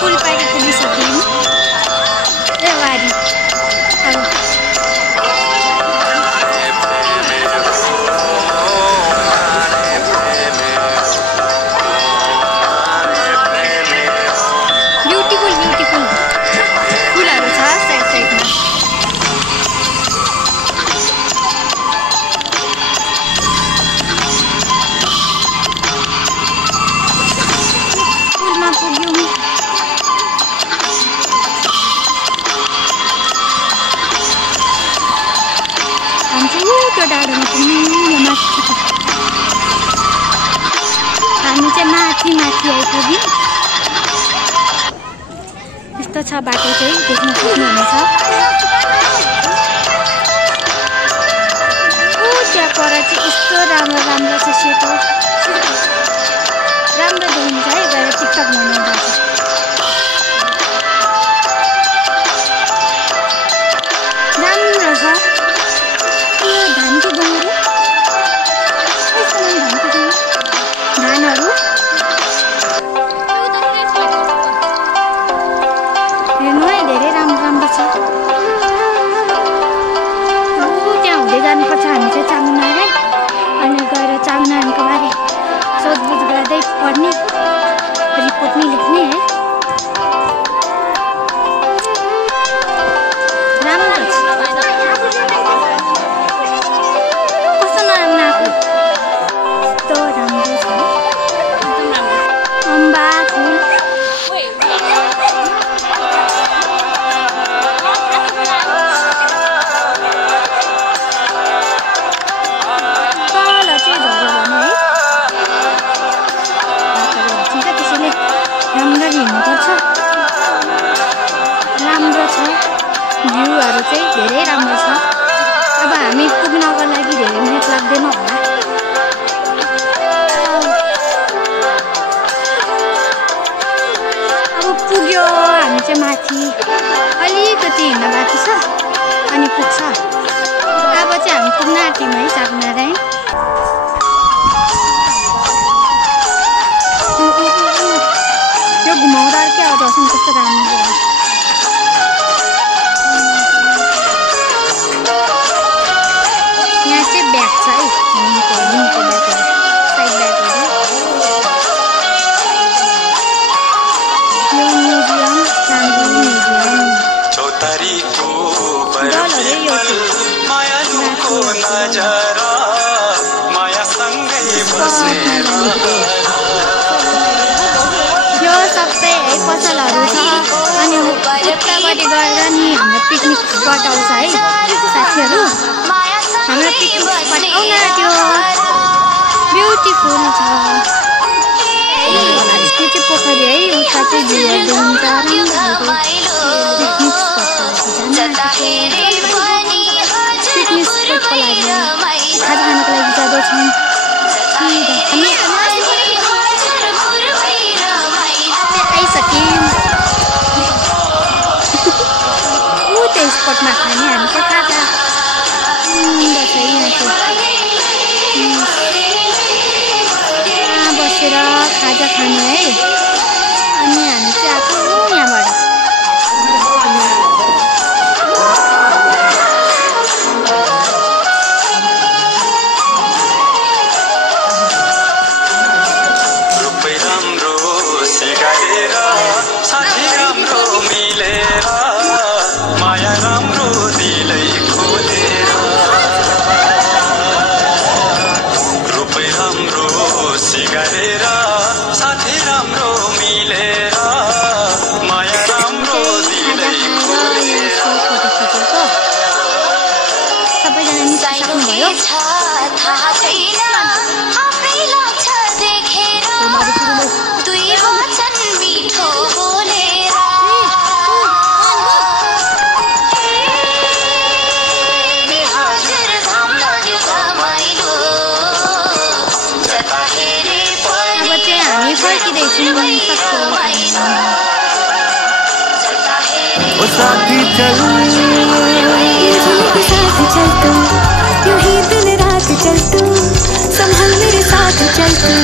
फुलपारी पुगिसक्यौँ। वारी beautiful beautiful फुलहरू छ साइड साइडमा। पुलमा पुग्यौँ। त्यो डाँडोमा पनि माथि हामी चाहिँ माथि माथि आइपुग्यौँ। यस्तो छ बाटो चाहिँ देख्न सक्नुहुनेछ। त्यहाँ पर चाहिँ यस्तो राम्रो राम्रो छ सेतो राम्रो देखिन्छ है। गएर टिकटक बनाउँदा राम्रो छ। धानको गहुँहरू धानहरू हेर्नु है धेरै राम्रो राम्रो छ। त्यहाँ हुँदै जानुपर्छ हामी चाहिँ चाङनारायण। अनि गएर चाङनारायणको बारे सोधबुझ गर्दै पढ्ने रिपोर्ट नै लेख्ने है। राम्रो छ। अम्बा फुल तल चाहिँ झऱ्यो भने है त्यसैले राम्ररी हिँड्नुपर्छ। राम्रो छ भ्यूहरू चाहिँ धेरै राम्रो छ। अब हामी पुग्नको लागि धेरै मिनट लाग्दैन होला। पुग्यो हामी चाहिँ माथि अलिकति हिँड्न बाँकी छ अनि पुग्छ। अब चाहिँ हामी पुग्न आँट्यौँ है चाङनारायण। यो घुमाउँदा क्या हो दर्शन कस्तो राम्रो। यहाँ चाहिँ ब्याग छ है हिँडेको ब्यागहरू साइड ब्यागहरू। यो सबै है पसलहरू छ। अनि उतापट्टि गएर नि हाम्रो पिकनिक स्पट आउँछ है साथीहरू। हाम्रो पिकनिक स्पट आउन त्यो ब्युटिफुल छ। यो चाहिँ पोखरी है उता चाहिँ भ्यूहरू हुन्छ राम्रो पिकनिक स्पटको लागि पिकनिक स्पटको लागि खाजा खानको लागि जाँदैछौँ। आइसक्यौँ त्यो स्पटमा खाने हामी चाहिँ खाजा यहाँ बसेर खाजा खानु है। अनि हामी चाहिँ आएको यहाँबाट साथी चल चल तू यूं ही दिन रात चल तू संभल मेरे साथ चल तू।